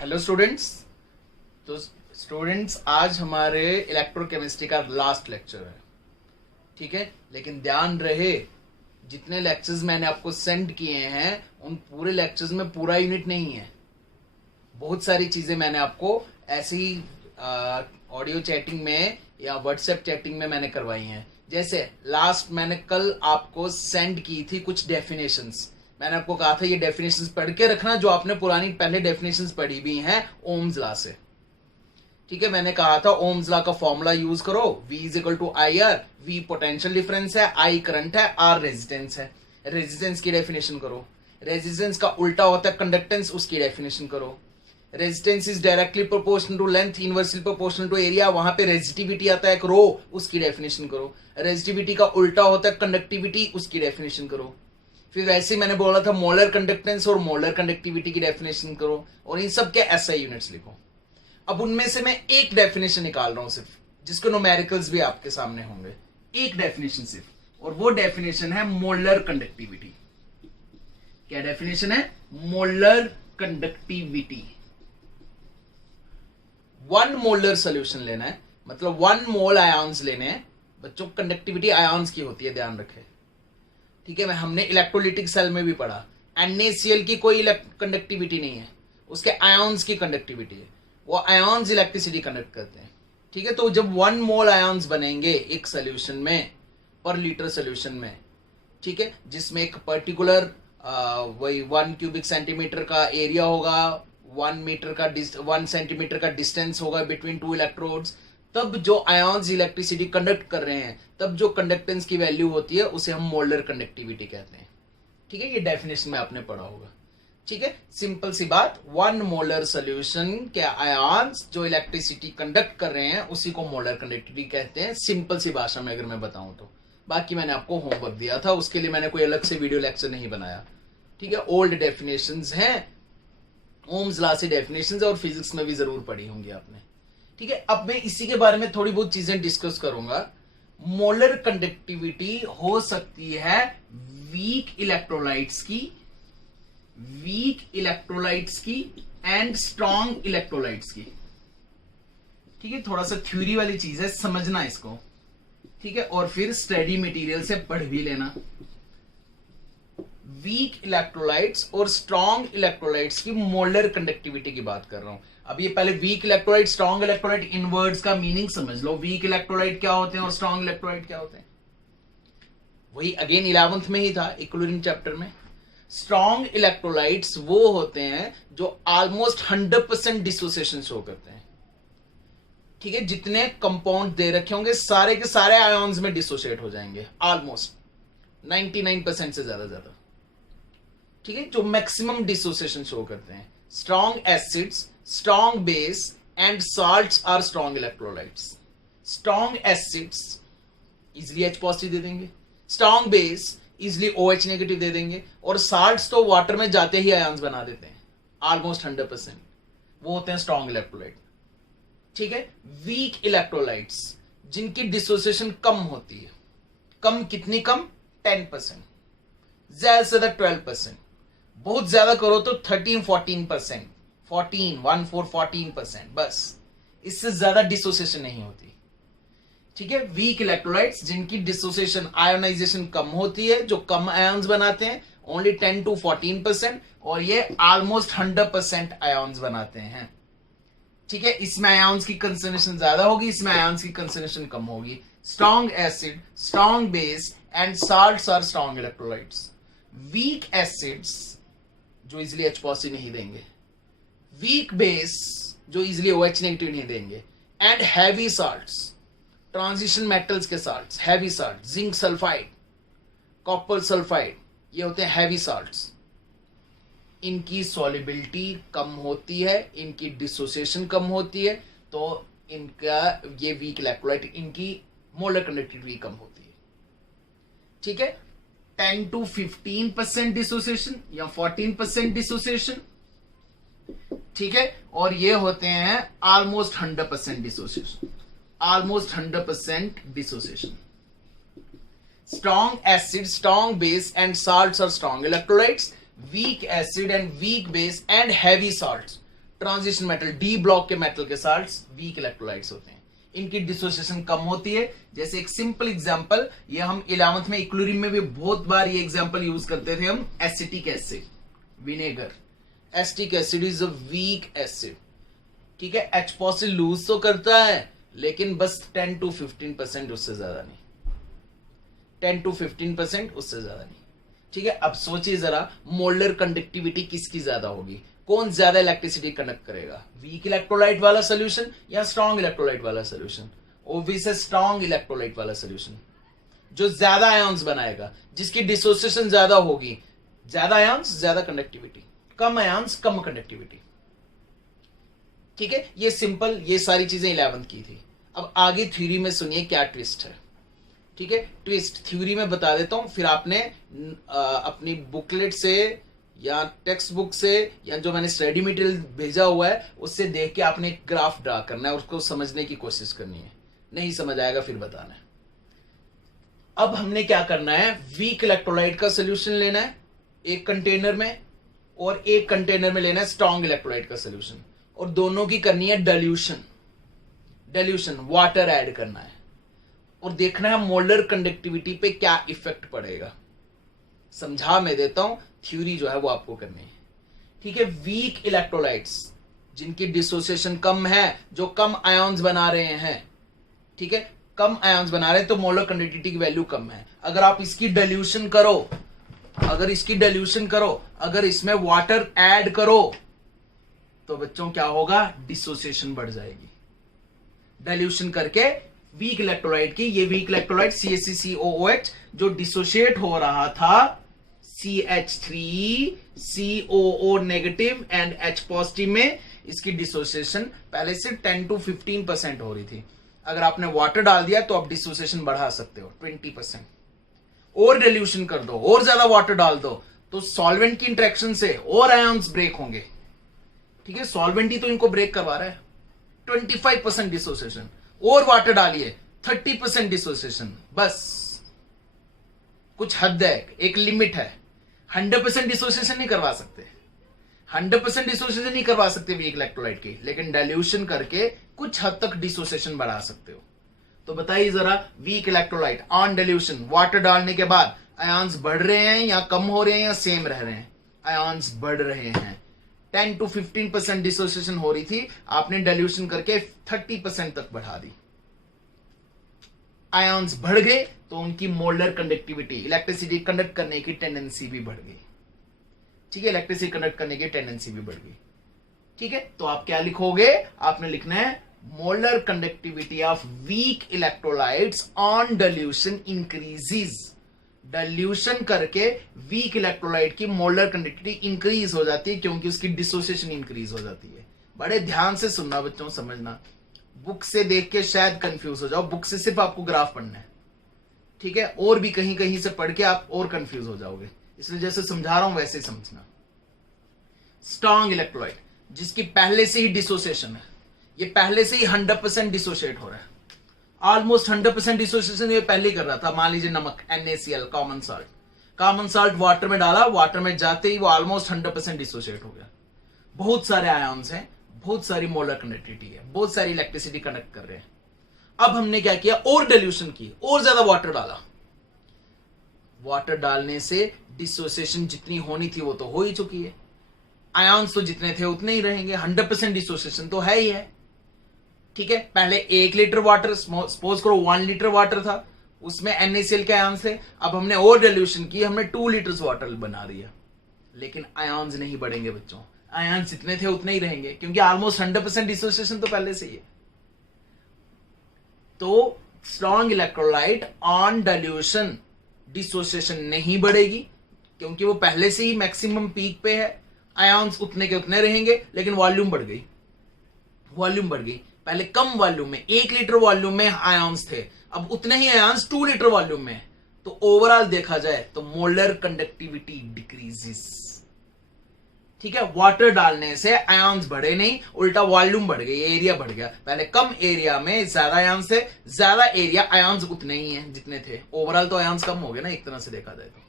Hello students. तो students आज हमारे इलेक्ट्रोकेमिस्ट्री का लास्ट लेक्चर है, ठीक है। लेकिन ध्यान रहे, जितने लेक्चर्स मैंने आपको सेंड किए हैं उन पूरे लेक्चर्स में पूरा यूनिट नहीं है। बहुत सारी चीजें मैंने आपको ऐसे ही ऑडियो चैटिंग में या व्हाट्सएप चैटिंग में मैंने करवाई हैं। जैसे लास्ट मैंने कल आपको सेंड की थी कुछ डेफिनेशंस। मैंने आपको कहा था ये डेफिनेशंस पढ़ के रखना जो आपने पुरानी पहले डेफिनेशंस पढ़ी भी हैं ओम्स लॉ से, ठीक है। मैंने कहा था ओम्स लॉ का फॉर्मूला यूज करो, V is equal to I R. V potential difference है, I करंट है, R रेजिस्टेंस है। रेजिस्टेंस की डेफिनेशन करो। रेजिस्टेंस का उल्टा होता है कंडक्टेंस, उसकी डेफिनेशन करो। Resistance is directly proportional to length, inversely proportional to area, वहां पे रेजिस्टिविटी आता है एक रो, उसकी डेफिनेशन करो। रेजिस्टिविटी का उल्टा होता है कंडक्टिविटी, उसकी डेफिनेशन करो। फिर वैसे ही मैंने बोला था मोलर कंडक्टेंस और मोलर कंडक्टिविटी की डेफिनेशन करो, और इन सब के SI यूनिट्स लिखो। अब उनमें से मैं एक डेफिनेशन निकाल रहा हूं सिर्फ, जिसके न्यूमेरिकल्स भी आपके सामने होंगे। एक डेफिनेशन सिर्फ, और वो डेफिनेशन है मोलर कंडक्टिविटी। क्या डेफिनेशन है? Molar conductivity. 1 मोलर सोल्यूशन लेना है, मतलब 1 मोल आयन्स लेने हैं। बच्चों, कंडक्टिविटी आयन्स की होती है, ध्यान रखें, ठीक है। हमने इलेक्ट्रोलिटिक सेल में भी पढ़ा, NaCl की कोई कंडक्टिविटी नहीं है, उसके आयन्स की कंडक्टिविटी है। वो आयन्स इलेक्ट्रिसिटी कंडक्ट करते हैं, ठीक है। तो जब 1 मोल आयन्स बनेंगे एक सोल्यूशन में, पर लीटर सोल्यूशन में, ठीक है, जिसमें एक पर्टिकुलर वही 1 क्यूबिक सेंटीमीटर का एरिया होगा, 1 सेंटीमीटर का डिस्टेंस होगा बिटवीन 2 इलेक्ट्रोड्स, तब जो आयन्स इलेक्ट्रिसिटी कंडक्ट कर रहे हैं, तब जो कंडक्टेंस की वैल्यू होती है उसे हम मोलर कंडक्टिविटी कहते हैं, ठीक है। ये डेफिनेशन में आपने पढ़ा होगा, ठीक है। सिंपल सी बात, 1 मोलर सोल्यूशन के आयन्स जो इलेक्ट्रिसिटी कंडक्ट कर रहे हैं उसी को मोलर कंडक्टिविटी कहते हैं, सिंपल सी भाषा में अगर मैं बताऊं तो। बाकी मैंने आपको होमवर्क दिया था, उसके लिए मैंने कोई अलग से वीडियो लेक्चर नहीं बनाया, ठीक है। ओल्ड डेफिनेशंस हैं, ओम्स लॉ से डेफिनेशंस, और फिजिक्स में भी जरूर पढ़ी होंगी आपने, ठीक है। अब मैं इसी के बारे में थोड़ी बहुत चीजें डिस्कस करूंगा। मोलर कंडक्टिविटी हो सकती है वीक इलेक्ट्रोलाइट्स की एंड स्ट्रॉन्ग इलेक्ट्रोलाइट्स की, ठीक है। थोड़ा सा थ्योरी वाली चीज है, समझना इसको, ठीक है। और फिर स्टडी मटेरियल से पढ़ भी लेना। वीक इलेक्ट्रोलाइट्स और स्ट्रॉन्ग इलेक्ट्रोलाइट्स की मोलर कंडक्टिविटी की बात कर रहा हूं। अब ये पहले वीक इलेक्ट्रोलाइट स्ट्रॉन्ग इलेक्ट्रोलाइट इन वर्ड्स का मीनिंग समझ लो। वीक इलेक्ट्रोलाइट क्या होते हैं और स्ट्रॉन्ग इलेक्ट्रोलाइट क्या होते हैं, वही अगेन 11th में ही था, इक्विलिब्रियम चैप्टर में। स्ट्रॉन्ग इलेक्ट्रोलाइट्स वो होते हैं जो ऑलमोस्ट 100% डिसोसिएशन शो करते हैं, ठीक है। जितने कंपाउंड दे रखे होंगे सारे के सारे आयन्स में डिसोसिएट हो जाएंगे, ऑलमोस्ट 99% से ज्यादा, ठीक है, जो मैक्सिमम डिसोसिएशन शो करते हैं। Strong acids, strong base and salts are strong electrolytes. Strong acids easily H positive दे देंगे, strong base easily OH negative दे देंगे, और साल्ट्स तो वाटर में जाते ही आयन्स बना देते हैं ऑलमोस्ट 100%, वो होते हैं स्ट्रॉन्ग इलेक्ट्रोलाइट, ठीक है। वीक इलेक्ट्रोलाइट्स जिनकी डिसोसिएशन कम होती है, कम कितनी कम? 10%, ज्यादा से ज्यादा 12%, बहुत ज्यादा करो तो 13-14%, 14% बस, इससे ज्यादा डिसोसिएशन नहीं होती, ठीक है। वीक इलेक्ट्रोलाइट्स जिनकी डिसोसिएशन आयोनाइजेशन कम होती है, जो कम आयन्स बनाते हैं, ओनली 10-14%, और ये ऑलमोस्ट 100% आयन्स बनाते हैं, ठीक है। इसमें आयन्स की कंसंट्रेशन ज्यादा होगी, इसमें आयन्स की कंसंट्रेशन कम होगी। Strong acid, strong base and salts are strong electrolytes. Weak acids जो इजिली H पॉजिटिव नहीं देंगे, वीक बेस जो इजिली OH नेगेटिव नहीं देंगे, and heavy salts, transition metals के salts, heavy salt, zinc sulphide, copper sulphide, ये होते हैं हैवी साल्ट्स। इनकी सॉल्युबिलिटी कम होती है, इनकी डिसोसिएशन कम होती है, तो इनका ये वीक इलेक्ट्रोलाइट, इनकी मोलर कंडक्टिविटी कम होती है, ठीक है। 10-15% डिसोसिएशन या 14% डिसोसिएशन, ठीक है। और ये होते हैं almost 100% dissociation, almost 100% dissociation. Strong acid, strong base and salts are strong electrolytes. weak acid and weak base and heavy salts, transition metal, D block के मेटल के साल्ट्स वीक इलेक्ट्रोलाइट्स होते हैं, इनकी डिसोसिएशन कम होती है। जैसे एक सिंपल एग्जांपल, ये हम 11th में इक्विलिब्रियम में भी बहुत बार ये एग्जांपल यूज करते थे हम, acetic acid, vinegar. Acetic acid is a weak acid, ठीक है। H पॉजिटिव लूज तो करता है लेकिन बस 10 to 15%, उससे ज्यादा नहीं, 10 to 15% उससे ज्यादा नहीं, ठीक है। अब सोचिए जरा, मोलर कंडक्टिविटी किसकी ज्यादा होगी, कौन ज्यादा इलेक्ट्रिसिटी कंडक्ट करेगा, वीक इलेक्ट्रोलाइट वाला सोल्यूशन या स्ट्रॉन्ग इलेक्ट्रोलाइट वाला सोल्यूशन? ऑब्वियसली स्ट्रॉन्ग इलेक्ट्रोलाइट वाला सोल्यूशन, जो ज्यादा आयन्स बनाएगा, जिसकी डिसोसिएशन ज्यादा होगी। ज्यादा आयन्स ज्यादा कंडक्टिविटी, कम आयन्स कम कंडक्टिविटी, ठीक है। ये सिंपल, ये सारी चीजें 11th की थी। अब आगे थ्योरी में सुनिए क्या ट्विस्ट है, ठीक है। ट्विस्ट थ्योरी में बता देता हूं, फिर आपने अपनी बुकलेट से या टेक्स्ट बुक से या जो मैंने स्टडी मटेरियल भेजा हुआ है उससे देख के आपने एक ग्राफ ड्रा करना है, उसको समझने की कोशिश करनी है। नहीं समझ आएगा फिर बताना है। अब हमने क्या करना है, वीक इलेक्ट्रोलाइट का सोल्यूशन लेना है एक कंटेनर में, और एक कंटेनर में लेना है स्ट्रॉन्ग इलेक्ट्रोलाइट का सोल्यूशन, और दोनों की करनी है डाइल्यूशन, वाटर ऐड करना है, और देखना है मोलर कंडक्टिविटी पे क्या इफेक्ट पड़ेगा। समझा मैं देता हूं, थ्योरी जो है वो आपको करनी है, ठीक है। वीक इलेक्ट्रोलाइट्स जिनकी डिसोसिएशन कम है, जो कम आयन्स बना रहे हैं, ठीक है, कम आयन्स बना रहे हैं, तो मोलर कंडक्टिविटी की वैल्यू कम है। अगर आप इसकी डाइल्यूशन करो, अगर इसमें वाटर ऐड करो, तो बच्चों क्या होगा, डिसोसिएशन बढ़ जाएगी। डाइल्यूशन करके वीक इलेक्ट्रोलाइट की, ये वीक इलेक्ट्रोलाइट CaCCOOH जो डिसोशिएट हो रहा था CH3COO negative and H positive में, इसकी डिसोसिएशन पहले से 10 to 15% हो रही थी। अगर आपने वाटर डाल दिया तो आप डिसोसिएशन बढ़ा सकते हो 20%, और डाइल्यूशन कर दो, और ज्यादा वाटर डाल दो, तो सॉल्वेंट की इंटरेक्शन से और आयन्स ब्रेक होंगे, ठीक है। सॉल्वेंट ही तो इनको ब्रेक करवा रहा है। 25% डिसोसिएशन, और वाटर डालिए 30% डिसोसिएशन, बस कुछ हद है, एक लिमिट है। 100% डिसोसिएशन नहीं करवा सकते, 100% डिसोसिएशन नहीं करवा सकते वीक इलेक्ट्रोलाइट की, लेकिन डाइल्यूशन करके कुछ हद तक डिसोसिएशन बढ़ा सकते हो। तो बताइए जरा, weak electrolyte on dilution, water डालने के बाद आयन्स बढ़ रहे हैं या कम हो रहे हैं या सेम रह रहे हैं? आयन्स बढ़ रहे हैं। 10 to 15% डिसोसिएशन हो रही थी, आपने डाइल्यूशन करके 30% तक बढ़ा दी। आयन्स बढ़ गए तो उनकी मोलर कंडक्टिविटी, इलेक्ट्रिसिटी कंडक्ट करने की टेंडेंसी भी बढ़ गई, ठीक है। इलेक्ट्रिसिटी कंडक्ट करने की टेंडेंसी भी बढ़ गई, ठीक है। तो आप क्या लिखोगे, आपने लिखना है molar conductivity of weak electrolytes on dilution increases. Dilution करके वीक इलेक्ट्रोलाइट की मोलर कंडक्टिविटी इंक्रीज हो जाती है, क्योंकि उसकी डिसोसिएशन इंक्रीज हो जाती है। बड़े ध्यान से सुनना बच्चों, समझना। बुक से देख के शायद कंफ्यूज हो जाओ, बुक से सिर्फ आपको ग्राफ पढ़ना है, ठीक है। और भी कहीं कहीं से पढ़ के आप और कंफ्यूज हो जाओगे, इसलिए जैसे समझा रहा हूं वैसे ही समझना। स्ट्रॉन्ग इलेक्ट्रोलाइट जिसकी पहले से ही डिसोसिएशन है, ये पहले से ही 100% डिसोशिएट हो रहा है, ऑलमोस्ट 100% डिसोसिएशन ये पहले ही कर रहा था। मान लीजिए नमक, NaCl, कॉमन साल्ट वाटर में डाला, वाटर में जाते ही वो ऑलमोस्ट 100% डिसोशिएट हो गया। बहुत सारे आयन्स हैं, बहुत सारी मोलर कंडक्टिविटी है, बहुत सारी इलेक्ट्रिसिटी कंडक्ट कर रहे हैं। अब हमने क्या किया, और डाइल्यूशन की, और ज्यादा वाटर डाला। वाटर डालने से डिसोसिएशन जितनी होनी थी वो तो हो ही चुकी है, आयन्स तो जितने थे उतने ही रहेंगे, 100% डिसोसिएशन तो है ही है, ठीक है। पहले 1 लीटर वाटर, सपोज करो 1 लीटर वाटर था, उसमें NaCl के आयन्स थे। अब हमने और डाइल्यूशन की, हमने 2 लीटर्स वाटर बना दिया, लेकिन आयन्स नहीं बढ़ेंगे बच्चों, आयन्स जितने थे उतने ही रहेंगे, क्योंकि ऑलमोस्ट 100% डिसोसिएशन तो पहले से ही है। तो strong electrolyte on dilution dissociation नहीं बढ़ेगी, क्योंकि वो पहले से ही मैक्सिमम पीक पे है, आयन्स उतने के उतने रहेंगे, लेकिन वॉल्यूम बढ़ गई, पहले कम वॉल्यूम में 1 लीटर वॉल्यूम में आयन्स थे, अब उतने ही आयन्स 2 लीटर वॉल्यूम में। तो ओवरऑल देखा जाए तो मोलर कंडक्टिविटी डिक्रीजेस, ठीक है। वाटर डालने से आयन्स बढ़े नहीं, उल्टा वॉल्यूम बढ़ गई, एरिया बढ़ गया। पहले कम एरिया में ज्यादा आयन्स थे, ज्यादा एरिया आयन्स उतने ही हैं जितने थे। ओवरऑल तो आयन्स कम हो गए ना, एक तरह से देखा जाए तो।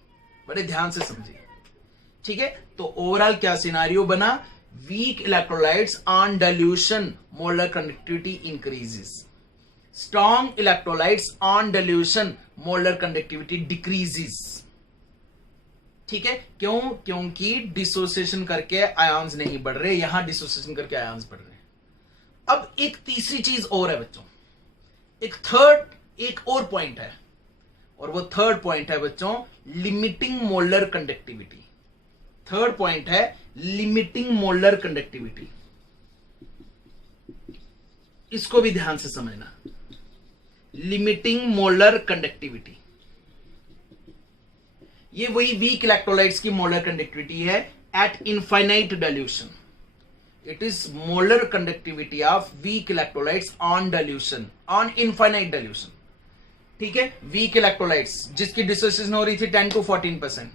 बड़े ध्यान से समझिए, ठीक है। तो ओवरऑल क्या सिनारियो बना weak electrolytes on dilution molar conductivity increases, strong electrolytes on dilution molar conductivity decreases। ठीक है, क्यों? क्योंकि डिसोसिएशन करके आयन्स नहीं बढ़ रहे, यहां डिसोसिएशन करके आयन्स बढ़ रहे हैं। अब एक तीसरी चीज और है बच्चों, एक और पॉइंट है, और वो थर्ड पॉइंट है बच्चों limiting molar conductivity. Third point है लिमिटिंग मोलर कंडक्टिविटी, इसको भी ध्यान से समझना। लिमिटिंग मोलर कंडक्टिविटी, ये वही वीक इलेक्ट्रोलाइट्स की मोलर कंडक्टिविटी है eight infinite dilution. It is molar conductivity of weak electrolytes on dilution, on infinite dilution. ठीक है, वीक इलेक्ट्रोलाइट्स जिसकी डिसोसिएशन हो रही थी 10 to 14%,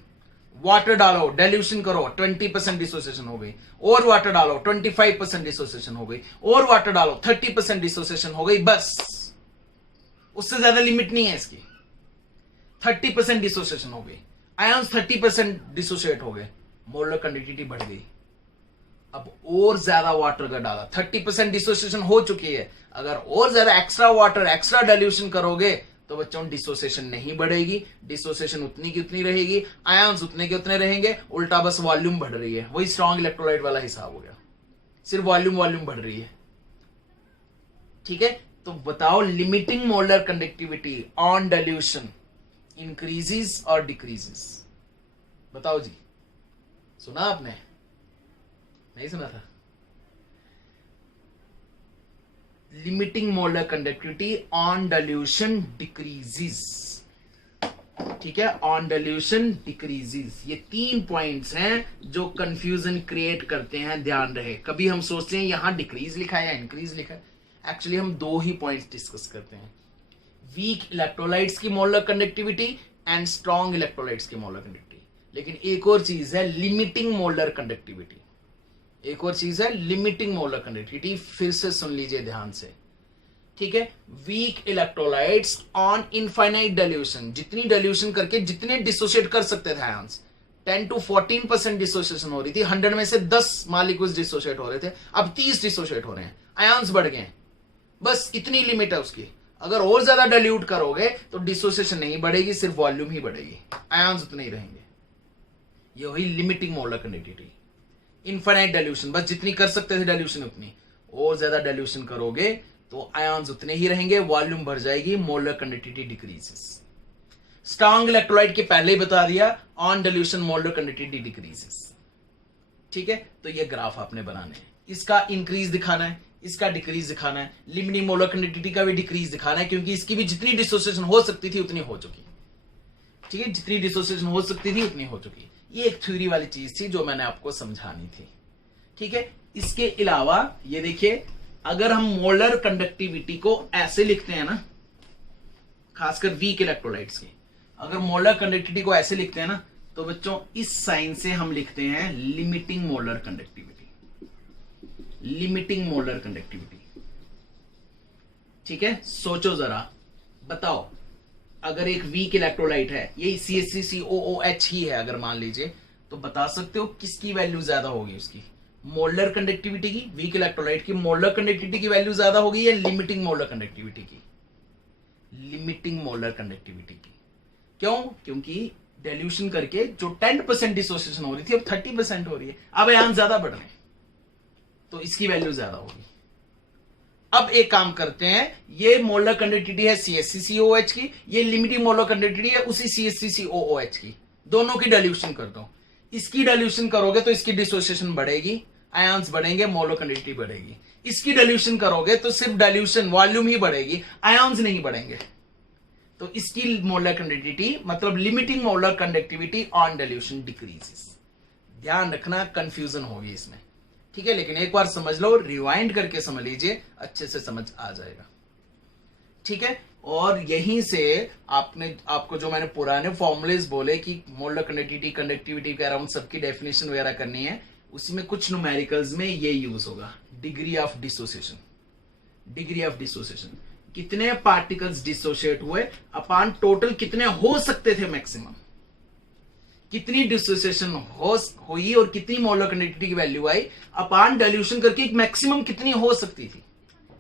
वाटर डालो, डाइल्यूशन करो, 20% डिसोसिएशन हो गई, और वाटर डालो 25% डिसोसिएशन हो गई, और वाटर डालो 30% डिसोसिएशन हो गई, बस उससे ज्यादा लिमिट नहीं है इसकी। 30% डिसोसिएशन हो गई, आयन्स 30% डिसोसिएट हो गए, मोलर कंडक्टिविटी बढ़ गई। अब और ज्यादा वाटर का डाला, 30% डिसोसिएशन हो चुकी है, अगर और ज्यादा एक्स्ट्रा वाटर, एक्स्ट्रा डाइल्यूशन करोगे तो बच्चों डिसोसिएशन नहीं बढ़ेगी, डिसोसिएशन उतनी की उतनी रहेगी, आयन्स उतने के उतने रहेंगे, उल्टा बस वॉल्यूम बढ़ रही है। वही स्ट्रॉन्ग इलेक्ट्रोलाइट वाला हिसाब हो गया, सिर्फ वॉल्यूम बढ़ रही है। ठीक है, तो बताओ limiting molar conductivity on dilution increases और डिक्रीजेस? बताओ जी, सुना आपने? नहीं सुना था? Limiting molar conductivity on dilution decreases. ठीक है, ऑन डाइल्यूशन डिक्रीजेस। ये 3 पॉइंट्स हैं जो कंफ्यूजन क्रिएट करते हैं, ध्यान रहे। कभी हम सोचते हैं यहां डिक्रीज लिखा है या इंक्रीज लिखा है, एक्चुअली हम 2 ही पॉइंट्स डिस्कस करते हैं, वीक इलेक्ट्रोलाइट्स की molar conductivity and strong electrolytes की मोलर कंडक्टिविटी। लेकिन एक और चीज है लिमिटिंग मोलर कंडक्टिविटी, एक और चीज है लिमिटिंग मोलर कंडक्टिविटी। फिर से सुन लीजिए ध्यान से, ठीक है। Weak electrolytes on infinite dilution, जितनी डाइल्यूशन करके जितने डिसोशिएट कर सकते थे आयंस, 10 to 14% डिसोसिएशन हो रही थी, 100 में से 10 मॉलिक्यूल्स डिसोशिएट हो रहे थे, अब 30 डिसोशिएट हो रहे हैं, आयंस बढ़ गए, बस इतनी लिमिट है उसकी। अगर और ज्यादा डाइल्यूट करोगे तो डिसोसिएशन नहीं बढ़ेगी, सिर्फ वॉल्यूम ही बढ़ेगी, आयंस उतने ही रहेंगे। ये वही limiting molar conductivity. Infinite dilution, बस जितनी कर सकते थे डाइल्यूशन उतनी, और ज्यादा डाइल्यूशन करोगे तो आयंस उतने ही रहेंगे, वॉल्यूम बढ़ जाएगी, molar conductivity decreases. Strong electrolyte के पहले ही बता दिया, on dilution molar conductivity decreases. ठीक है, तो ये ग्राफ आपने बनाने हैं, इसका इंक्रीज दिखाना है, इसका डिक्रीज दिखाना है, लिमिटिंग मोलर कंडक्टिविटी का भी डिक्रीज दिखाना है, क्योंकि इसकी भी जितनी डिसोसिएशन हो सकती थी उतनी हो चुकी। ठीक है, जितनी डिसोसिएशन हो सकती थी उतनी हो चुकी। ये एक थ्योरी वाली चीज थी जो मैंने आपको समझानी थी। ठीक है, इसके अलावा ये देखिए, अगर हम मोलर कंडक्टिविटी को ऐसे लिखते हैं ना, खासकर वीक इलेक्ट्रोलाइट्स की, अगर मोलर कंडक्टिविटी को ऐसे लिखते हैं ना, तो बच्चों इस साइन से हम लिखते हैं limiting molar conductivity, limiting molar conductivity. ठीक है, सोचो जरा, बताओ, अगर एक वीक इलेक्ट्रोलाइट है, ये CH3COOH ही है अगर मान लीजिए, तो बता सकते हो किसकी वैल्यू ज्यादा होगी, उसकी मोलर कंडक्टिविटी की, वीक इलेक्ट्रोलाइट की मोलर कंडक्टिविटी की वैल्यू ज्यादा होगी या लिमिटिंग मोलर कंडक्टिविटी की? लिमिटिंग मोलर कंडक्टिविटी की। क्यों? क्योंकि डाइल्यूशन करके जो 10% डिसोसिएशन हो रही थी अब 30% हो रही है, अब आयन ज्यादा बढ़ रहे हैं, तो इसकी वैल्यू ज्यादा होगी। अब एक काम करते हैं, ये मोलर कंडक्टिविटी है CH3COOH की, ये लिमिटिंग मोलर कंडक्टिविटी है उसी CH3COOH की, दोनों की डाइल्यूशन कर दो। इसकी डाइल्यूशन करोगे तो इसकी डिसोसिएशन बढ़ेगी, आयंस बढ़ेंगे, मोलर कंडक्टिविटी बढ़ेगी। इसकी डाइल्यूशन करोगे तो सिर्फ डाइल्यूशन वॉल्यूम ही बढ़ेगी, आयंस नहीं बढ़ेंगे। तो इसकी मोलर कंडक्टिविटी मतलब limiting molar conductivity on dilution decreases. ध्यान रखना, कंफ्यूजन होगी इसमें। ठीक है, लेकिन एक बार समझ लो, रिवाइंड करके समझ लीजिए, अच्छे से समझ आ जाएगा। ठीक है, और यहीं से आपको जो मैंने पुराने फॉर्मूलेज बोले कि मोलर कंडक्टिविटी वगैरह उन सबकी डेफिनेशन वगैरह करनी है, उसमें कुछ न्यूमेरिकल्स में ये यूज होगा, degree of dissociation. Degree of dissociation, कितने पार्टिकल्स डिसोशिएट हुए अपॉन टोटल कितने हो सकते थे मैक्सिमम, कितनी डिसोसिएशन हुई और कितनी मोलर कंडक्टिविटी की वैल्यू आई अपान डाइल्यूशन करके एक मैक्सिमम कितनी हो सकती थी।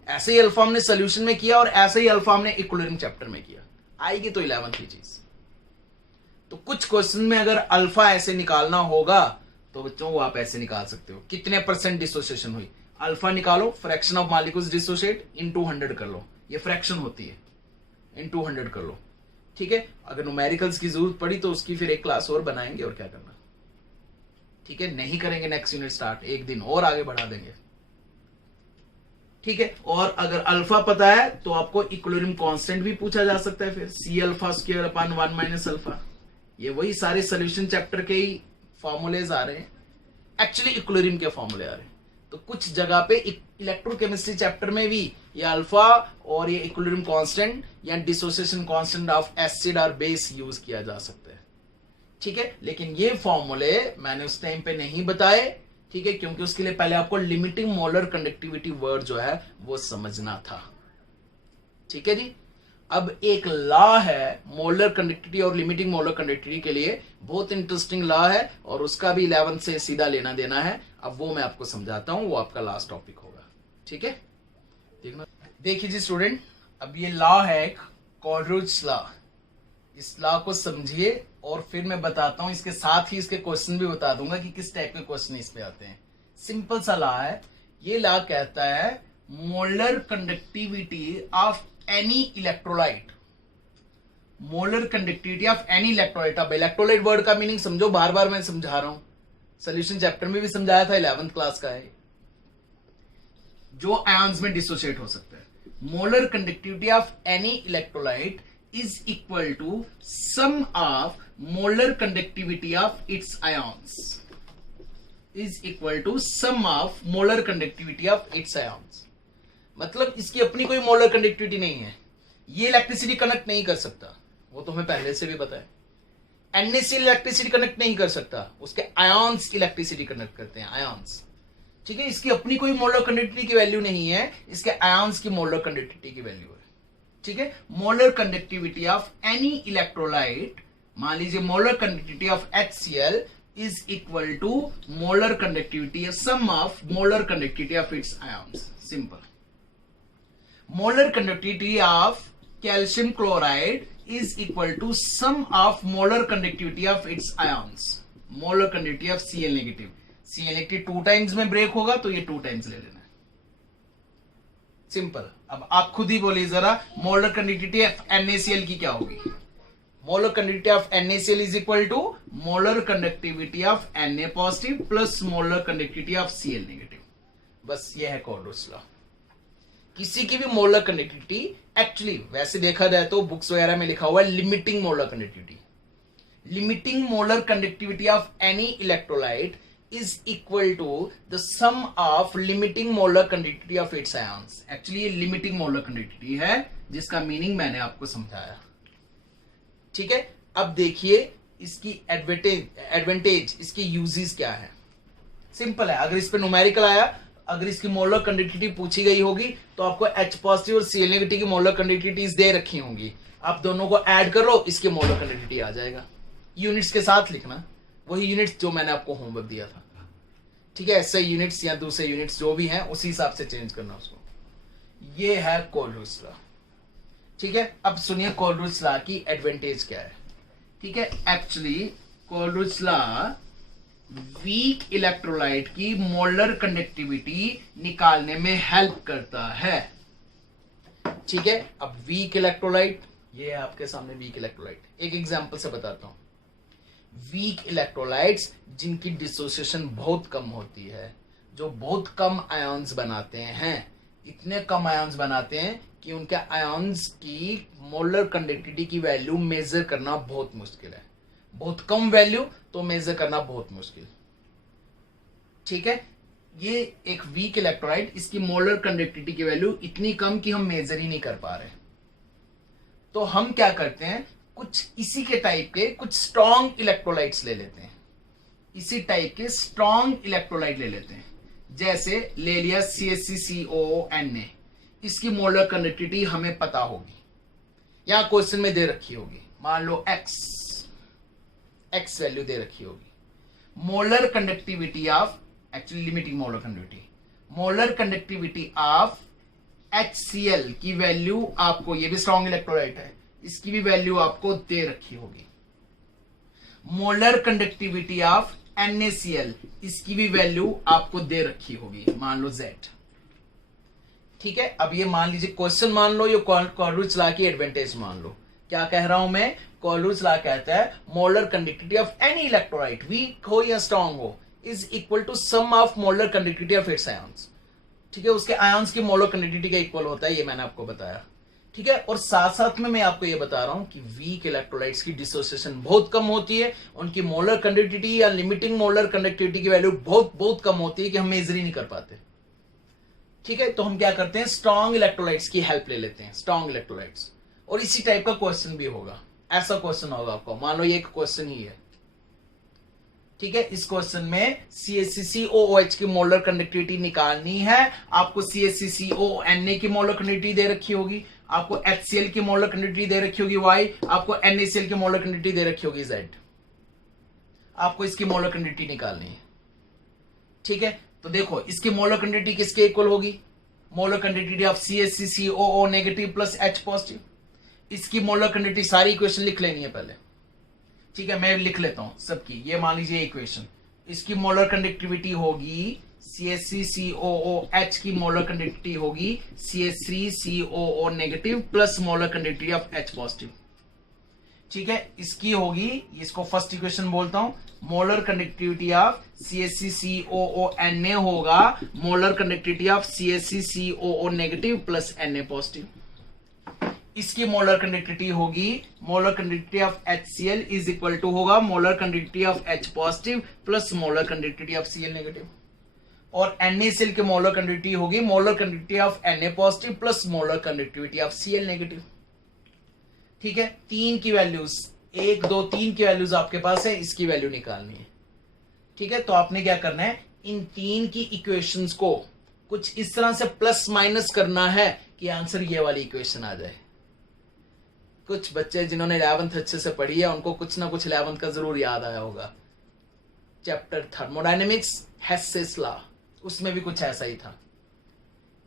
ऐसे ही अल्फा हमने सोल्यूशन में किया और ऐसे ही अल्फा हमने इक्विलिब्रियम चैप्टर में किया। आएगी तो 11th की चीज। तो कुछ क्वेश्चन में अगर अल्फा ऐसे निकालना होगा तो बच्चों वो आप ऐसे निकाल सकते हो, कितने % डिसोसिएशन हुई। अल्फा निकालो, fraction of molecules dissociate into 100 कर लो, ये फ्रैक्शन होती है, इनटू 100 कर लो। ठीक है, अगर न्यूमेरिकल्स की जरूरत पड़ी तो उसकी फिर एक क्लास और बनाएंगे और क्या करना। ठीक है, नहीं करेंगे नेक्स्ट यूनिट स्टार्ट, एक दिन और आगे बढ़ा देंगे। ठीक है, और अगर अल्फा पता है तो आपको इक्विलिब्रियम कांस्टेंट भी पूछा जा सकता है, फिर C alpha square upon 1 minus alpha. ये वही सारे सोल्यूशन चैप्टर के ही फॉर्मूलेज आ रहे हैं, एक्चुअली इक्विलिब्रियम के फॉर्मूले आ रहे हैं। तो कुछ जगह पे इलेक्ट्रोकेमिस्ट्री चैप्टर में भी ये अल्फा और ये इक्विलिब्रियम कांस्टेंट या डिसोसिएशन कांस्टेंट ऑफ एसिड और बेस यूज किया जा सकता है। ठीक है, लेकिन ये फॉर्मूले मैंने उस टाइम पे नहीं बताए। ठीक है, क्योंकि उसके लिए पहले आपको लिमिटिंग मोलर कंडक्टिविटी वर्ड जो है वो समझना था। ठीक है जी, अब एक लॉ है मोलर कंडक्टिविटी और लिमिटिंग मोलर कंडक्टिविटी के लिए, बहुत इंटरेस्टिंग लॉ है और उसका भी 11th से सीधा लेना देना है। अब वो मैं आपको समझाता हूं, वो आपका लास्ट टॉपिक होगा। ठीक है, देखना, देखिए जी स्टूडेंट, अब ये लॉ है एक कोलरिज लॉ। इस लॉ को समझिए और फिर मैं बताता हूं, इसके साथ ही इसके क्वेश्चन भी बता दूंगा कि किस टाइप के क्वेश्चन इसमें आते हैं। सिंपल सा लॉ है। ये लॉ कहता है molar conductivity of any electrolyte, molar conductivity of any electrolyte. अब इलेक्ट्रोलाइट वर्ड का मीनिंग समझो, बार बार मैं समझा रहा हूं, सोल्यूशन चैप्टर में भी समझाया था, 11th क्लास का है, जो आयंस में डिसोसिएट हो सकता है। Molar conductivity of any electrolyte is equal to sum of molar conductivity of its ions, is equal to sum of molar conductivity of its ions. मतलब इसकी अपनी कोई मोलर कंडक्टिविटी नहीं है, ये इलेक्ट्रिसिटी कनेक्ट नहीं कर सकता, वो तो हमें पहले से भी पता है। NaCl इलेक्ट्रिसिटी कनेक्ट नहीं कर सकता, उसके आयंस इलेक्ट्रिसिटी कनेक्ट करते हैं, आयंस। ठीक है, इसकी अपनी कोई मोलर कंडक्टिविटी की वैल्यू नहीं है, इसके आयंस की मोलर कंडक्टिविटी की वैल्यू है। ठीक है, molar conductivity of any electrolyte, मान लीजिए molar conductivity of HCl is equal to molar conductivity sum of molar conductivity of its ions. Simple. Molar conductivity of calcium chloride is equal to sum of molar conductivity of its ions, molar conductivity of Cl negative। Cl negative 2 times में break होगा तो ये 2 times ले लेना है। Simple. अब आप खुद ही बोलिए जरा, मोलर कंडक्टिविटी ऑफ NaCl की क्या होगी? Molar conductivity of NaCl is equal to molar conductivity of Na positive plus molar conductivity of Cl negative. बस ये है कोलरिज लॉ। किसी की भी मोलर कंडक्टिविटी, एक्चुअली वैसे देखा जाए तो बुक्स वगैरह में लिखा हुआ है limiting molar conductivity, limiting molar conductivity of any electrolyte is equal to the sum of limiting molar conductivity of its ions. Actually ये लिमिटिंग मोलर कंडक्टिविटी है, जिसका मीनिंग मैंने आपको समझाया। ठीक है, अब देखिए इसकी एडवांटेज, इसकी यूजेस क्या है। सिंपल है, अगर इस पे न्यूमेरिकल आया, अगर इसकी मोलर कंडक्टिविटी पूछी गई होगी तो आपको H पॉजिटिव और Cl नेगेटिव की मोलर कंडक्टिविटीज दे रखी होंगी, आप दोनों को ऐड करो, इसकी मोलर कंडक्टिविटी आ जाएगा। यूनिट्स के साथ लिखना, वही यूनिट्स जो मैंने आपको होमवर्क दिया था। ठीक है, ऐसे यूनिट्स या दूसरे यूनिट्स जो भी हैं उसी हिसाब से चेंज करना उसको। ये है कोलरिज लॉ। ठीक है, अब सुनिए कोलरिज लॉ की एडवांटेज क्या है। ठीक है, actually Coleridge law weak electrolyte की मोलर कंडक्टिविटी निकालने में हेल्प करता है। ठीक है, अब वीक इलेक्ट्रोलाइट, ये है आपके सामने वीक इलेक्ट्रोलाइट। एक एग्जांपल से बताता हूं। वीक इलेक्ट्रोलाइट्स जिनकी डिसोसिएशन बहुत कम होती है, जो बहुत कम आयंस बनाते हैं, इतने कम आयंस बनाते हैं कि उनके आयंस की मोलर कंडक्टिविटी की वैल्यू मेजर करना बहुत मुश्किल है। बहुत कम वैल्यू तो मेजर करना बहुत मुश्किल। ठीक है, ये एक वीक इलेक्ट्रोलाइट, इसकी मोलर कंडक्टिविटी की वैल्यू इतनी कम कि हम मेजर ही नहीं कर पा रहे। तो हम क्या करते हैं, कुछ इसी के टाइप के कुछ स्ट्रॉन्ग इलेक्ट्रोलाइट्स ले लेते हैं, इसी टाइप के स्ट्रॉन्ग इलेक्ट्रोलाइट ले लेते हैं। जैसे ले लिया CH3COONA, इसकी मोलर कंडक्टिविटी हमें पता होगी, यहां क्वेश्चन में दे रखी होगी, मान लो एक्स वैल्यू दे रखी होगी। Molar conductivity of, actually limiting molar conductivity, molar conductivity of HCl की वैल्यू आपको, ये भी स्ट्रॉन्ग इलेक्ट्रोलाइट है, इसकी भी वैल्यू आपको दे रखी होगी। मोलर कंडक्टिविटी ऑफ NaCl, इसकी भी वैल्यू आपको दे रखी होगी, मान लो Z। ठीक है, अब ये मान लीजिए क्वेश्चन मान लो, ये कॉलरूज लॉ की एडवांटेज मान लो। क्या कह रहा हूं मैं? कॉलरूज लॉ कहता है molar conductivity of any electrolyte, weak हो या स्ट्रॉन्ग हो, is equal to sum of molar conductivity of its ions. ठीक है, उसके आयंस की मोलर कंडक्टिविटी का इक्वल होता है, ये मैंने आपको बताया। ठीक है, और साथ साथ में मैं आपको ये बता रहा हूं कि वीक इलेक्ट्रोलाइट्स की डिसोसिएशन बहुत कम होती है, उनकी मोलर कंडक्टिविटी या लिमिटिंग मोलर कंडक्टिविटी की वैल्यू बहुत बहुत कम होती है कि हम मेजर ही नहीं कर पाते। ठीक है, तो हम क्या करते हैं, स्ट्रॉन्ग इलेक्ट्रोलाइट्स की हेल्प ले लेते हैं, स्ट्रॉन्ग इलेक्ट्रोलाइट्स। और इसी टाइप का क्वेश्चन भी होगा, ऐसा क्वेश्चन होगा आपको, मान लो ये एक क्वेश्चन ही है। ठीक है, इस क्वेश्चन में CH3COOH की मोलर कंडक्टिविटी निकालनी है, आपको CH3CONA की मोलर कंडक्टिविटी दे रखी होगी, आपको HCl की मोलर कंडक्टिविटी दे रखी होगी Y, आपको NaCl की मोलर कंडक्टिविटी दे रखी होगी Z। आपको इसकी मोलर कंडक्टिविटी निकालनी है। ठीक है, तो देखो इसकी मोलर कंडक्टिविटी किसके इक्वल होगी, molar conductivity of CH3COO negative plus H positive. इसकी मोलर कंडक्टिविटी, सारी इक्वेशन लिख लेनी है पहले। ठीक है, मैं लिख लेता हूं सबकी, ये मान लीजिए इक्वेशन, इसकी मोलर कंडक्टिविटी होगी CH3COOH की मोलर कंडक्टिविटी होगी CH3COO negative plus molar conductivity of H positive. ठीक है, इसकी होगी, इसको फर्स्ट इक्वेशन बोलता हूं, मोलर कंडक्टिविटी ऑफ CH3COONA होगा molar conductivity of CH3COO negative plus Na positive. इसकी मोलर कंडक्टिविटी होगी, molar conductivity of HCl is equal to होगा molar conductivity of H positive plus molar conductivity of Cl negative. और NaCl की molar conductivity होगी molar conductivity of Na positive plus molar conductivity of Cl negative. ठीक है, तीन की values, 1 2 3 की values आपके पास है, इसकी वैल्यू निकालनी है। ठीक है, तो आपने क्या करना है, इन तीन की इक्वेशंस को कुछ इस तरह से प्लस माइनस करना है कि आंसर ये वाली इक्वेशन आ जाए। कुछ बच्चे जिन्होंने 11th अच्छे से पढ़ी है उनको कुछ ना कुछ 11th का जरूर याद आया होगा, चैप्टर थर्मोडायनेमिक्स, हेसेस लॉ, उसमें भी कुछ ऐसा ही था।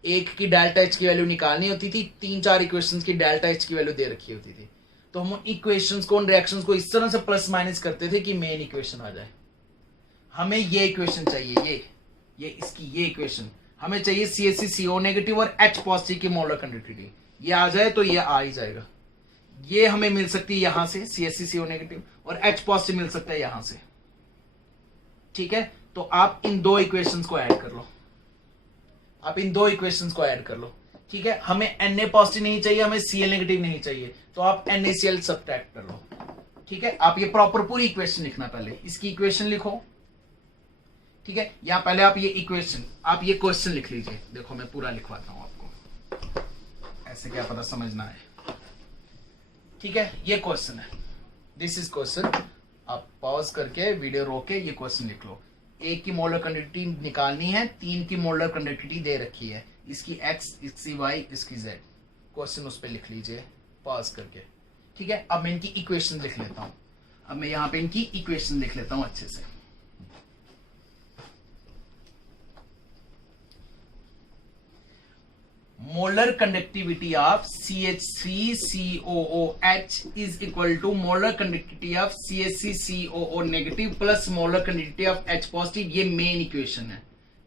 एक की डेल्टा एच की वैल्यू निकालनी होती थी, 3-4 इक्वेशंस की डेल्टा एच की वैल्यू दे रखी होती थी, तो हम इक्वेशंस को, उन रिएक्शंस को इस तरह से प्लस माइनस करते थे कि मेन इक्वेशन आ जाए। हमें ये इक्वेशन चाहिए, ये इसकी ये इक्वेशन हमें चाहिए, CH3CO नेगेटिव और H पॉजिटिव की मोलर कंडक्टिविटी, ये आ जाए तो ये आ ही जाएगा। ये हमें मिल सकती है यहां से CH3CO नेगेटिव, और H पॉजिटिव मिल सकता है यहां से। ठीक है, तो आप इन दो इक्वेशंस को ऐड कर लो, आप इन दो इक्वेशंस को ऐड कर लो। ठीक है, हमें Na पॉजिटिव नहीं चाहिए, हमें Cl नेगेटिव नहीं चाहिए, तो आप NaCl सब्ट्रैक्ट कर लो। ठीक है, आप ये प्रॉपर पूरी इक्वेशन लिखना, पहले इसकी इक्वेशन लिखो। ठीक है, या पहले आप ये इक्वेशन, आप ये क्वेश्चन लिख लीजिए, देखो मैं पूरा लिखवाता हूं आपको, ऐसे क्या पता समझना है। ठीक है, ये क्वेश्चन है, दिस इज क्वेश्चन। आप पॉज करके वीडियो रोक के ये क्वेश्चन लिख लो। एक की मोलर कंडक्टिविटी निकालनी है, 3 की मोलर कंडक्टिविटी दे रखी है, इसकी x, इसकी y, इसकी z। क्वेश्चन उस पर लिख लीजिए पॉज करके। ठीक है, अब मैं इनकी इक्वेशन लिख लेता हूं, अब मैं यहां पे इनकी इक्वेशन लिख लेता हूं अच्छे से। Molar conductivity of CH3COOH is equal to molar conductivity of CH3COO negative plus molar conductivity of H positive. ये मेन इक्वेशन है।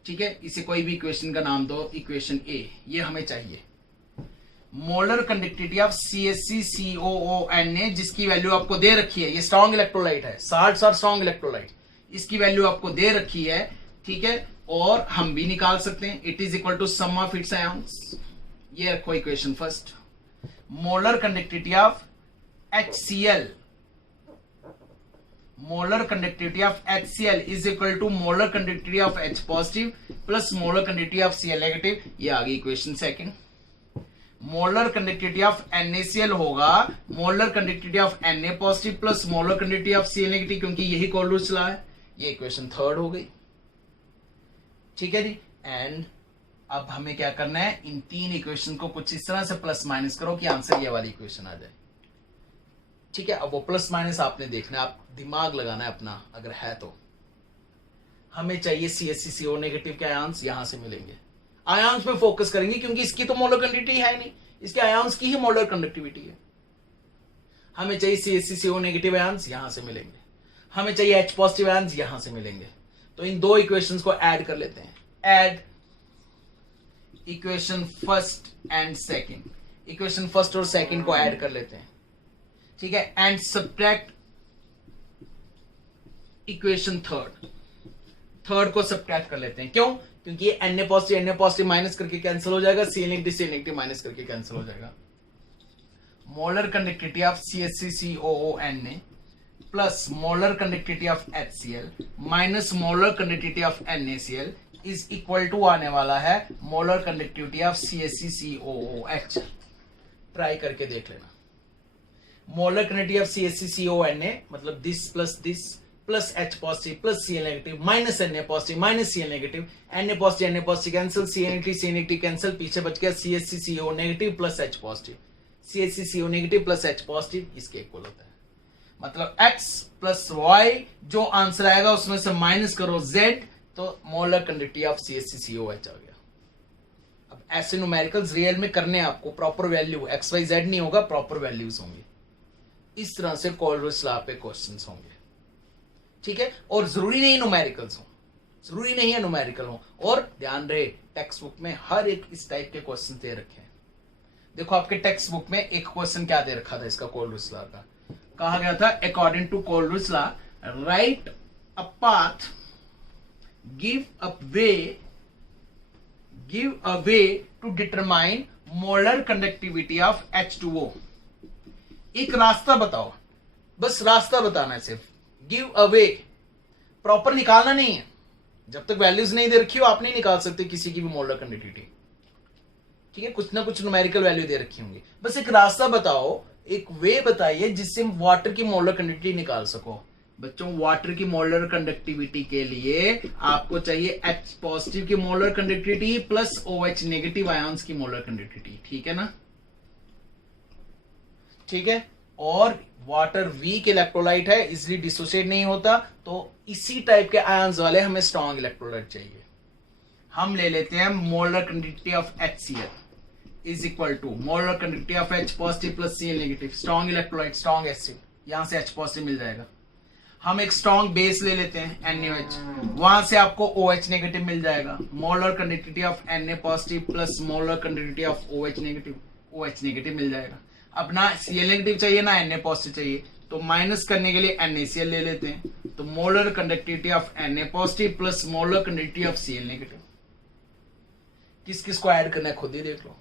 ठीक है, इसे कोई भी इक्वेशन का नाम दो, इक्वेशन ए, ये हमें चाहिए। मोलर कंडक्टिविटी ऑफ CH3COONA जिसकी वैल्यू आपको दे रखी है, ये स्ट्रॉन्ग इलेक्ट्रोलाइट है, 60 स्ट्रॉन्ग इलेक्ट्रोलाइट, इसकी वैल्यू आपको दे रखी है। ठीक है, और हम भी निकाल सकते हैं, it is equal to sum of its ions. ये रखो equation first. Molar conductivity of HCl, molar conductivity of HCl is equal to molar conductivity of H positive plus molar conductivity of Cl negative. ये आ गई equation second. Molar conductivity of NaCl होगा molar conductivity of Na positive plus molar conductivity of Cl negative, क्योंकि यही कॉलरूल्स law है। ये equation third हो गई। ठीक है जी, एंड अब हमें क्या करना है, इन तीन इक्वेशन को कुछ इस तरह से प्लस माइनस करो कि आंसर ये वाली इक्वेशन आ जाए। ठीक है, अब वो प्लस माइनस आपने देखना है, आप दिमाग लगाना है अपना, अगर है तो। हमें चाहिए CH3CO नेगेटिव के आयंस यहां से मिलेंगे, आयंस पे फोकस करेंगे क्योंकि इसकी तो मोलर कंडक्टिविटी है नहीं, इसके आयंस की ही मोलर कंडक्टिविटी है। हमें चाहिए CH3CO नेगेटिव आयंस यहां से मिलेंगे, हमें चाहिए H पॉजिटिव आयंस यहां से मिलेंगे। तो इन दो इक्वेशंस को ऐड कर लेते हैं, add equation first and second, equation first और सेकंड को ऐड कर लेते हैं, ठीक है, and subtract equation third, third को सब्ट्रैक्ट कर लेते हैं। क्यों? क्योंकि ये Na पॉजिटिव माइनस करके कैंसिल हो जाएगा, Cl नेगेटिव माइनस करके कैंसिल हो जाएगा। Molar conductivity of CH3COONA plus molar conductivity of HCl minus molar conductivity of NaCl is equal to आने वाला है molar conductivity of CH3COOH। Try करके देख लेना। मोलर कंडक्टिविटी ऑफ CH3CONA मतलब this plus H positive plus Cl negative minus Na positive minus Cl negative, Na positive cancel, Cl negative cancel, पीछे बच गया CH3CO negative plus H positive, CH3CO negative plus H positive इसके equal होता है। मतलब x plus y, जो answer आएगा उसमें से माइनस करो z, तो मोलर कंडक्टिविटी ऑफ CH3COH आ गया। अब ऐसे न्यूमेरिकल्स रियल में करने आपको, proper value x y z नहीं होगा, प्रॉपर वैल्यूज होंगे। इस तरह से कोलरिज लॉ पे क्वेश्चंस होंगे, ठीक है। और जरूरी नहीं न्यूमेरिकल्स हो, जरूरी नहीं है न्यूमेरिकल हो। और ध्यान रहे टेक्स्ट बुक में हर एक इस टाइप के क्वेश्चन दे रखे हैं। देखो आपके टेक्स्ट बुक में एक क्वेश्चन क्या दे रखा था इसका, कोलरिज लॉ का, कहा गया था according to Kohlrausch law write a path, give a way to determine molar conductivity of H2O। एक रास्ता बताओ, बस रास्ता बताना है सिर्फ, गिव अवे, प्रॉपर निकालना नहीं है। जब तक वैल्यूज नहीं दे रखी हो आप नहीं निकाल सकते किसी की भी मोलर कंडक्टिविटी, ठीक है। कुछ ना कुछ न्यूमेरिकल वैल्यू दे रखी होंगी, बस एक रास्ता बताओ, एक वे बताइए जिससे वाटर की मोलर कंडक्टिविटी निकाल सको। बच्चों वाटर की मोलर कंडक्टिविटी के लिए आपको चाहिए H पॉजिटिव की molar conductivity plus OH negative ions की मोलर कंडक्टिविटी, ठीक है ना, ठीक है। और वाटर वीक इलेक्ट्रोलाइट है इसलिए डिसोसिएट नहीं होता, तो इसी टाइप के आयंस वाले हमें स्ट्रॉन्ग इलेक्ट्रोलाइट चाहिए। हम ले लेते हैं molar conductivity of HCl is equal to molar conductivity of H positive plus Cl negative, strong electrolyte strong acid, यहां से H पॉजिटिव मिल जाएगा। हम एक स्ट्रॉन्ग बेस ले लेते हैं NaOH, वहां से आपको OH नेगेटिव मिल जाएगा। Molar conductivity of Na positive plus molar conductivity of OH negative, OH negative मिल जाएगा। अब ना Cl नेगेटिव चाहिए ना Na पॉजिटिव चाहिए, तो माइनस करने के लिए NaCl ले लेते हैं। तो molar conductivity of Na positive plus molar conductivity of Cl negative, किस किस को ऐड करना है खुद ही देख लो।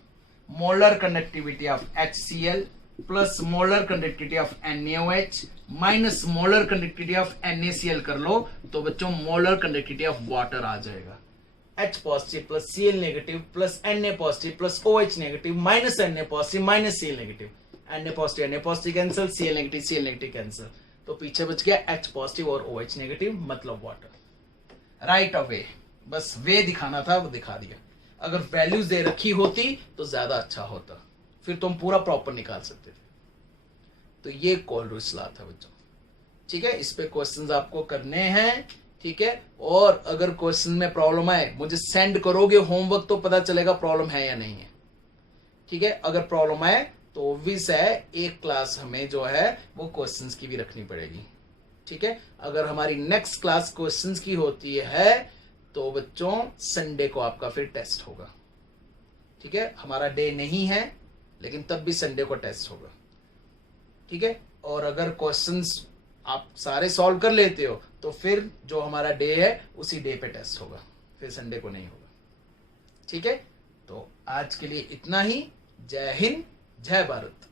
Molar conductivity of HCl plus molar conductivity of NaOH minus molar conductivity of NaCl कर लो, तो बच्चों मोलर कंडक्टिविटी ऑफ वाटर आ जाएगा H positive plus Cl negative plus Na positive plus OH negative minus Na positive minus Cl negative, Na positive cancel, Cl negative cancel, तो पीछे बच गया H पॉजिटिव और OH नेगेटिव मतलब water. Right away, बस वे दिखाना था वो दिखा दिया। अगर वैल्यूज दे रखी होती तो ज्यादा अच्छा होता, फिर तुम पूरा प्रॉपर निकाल सकते थे। तो ये कोलरिज लॉ था बच्चों, ठीक है। इस पे क्वेश्चंस आपको करने हैं, ठीक है। और अगर क्वेश्चन में प्रॉब्लम आए मुझे सेंड करोगे होमवर्क तो पता चलेगा प्रॉब्लम है या नहीं है, ठीक है। अगर प्रॉब्लम आए तो ऑब्वियस है एक क्लास हमें जो है वो क्वेश्चंस की भी रखनी पड़ेगी, ठीक है। अगर हमारी नेक्स्ट क्लास क्वेश्चंस की होती है तो बच्चों संडे को आपका फिर टेस्ट होगा, ठीक है। हमारा डे नहीं है लेकिन तब भी संडे को टेस्ट होगा, ठीक है। और अगर क्वेश्चंस आप सारे सॉल्व कर लेते हो तो फिर जो हमारा डे है उसी डे पे टेस्ट होगा, फिर संडे को नहीं होगा, ठीक है। तो आज के लिए इतना ही। जय हिंद, जय भारत।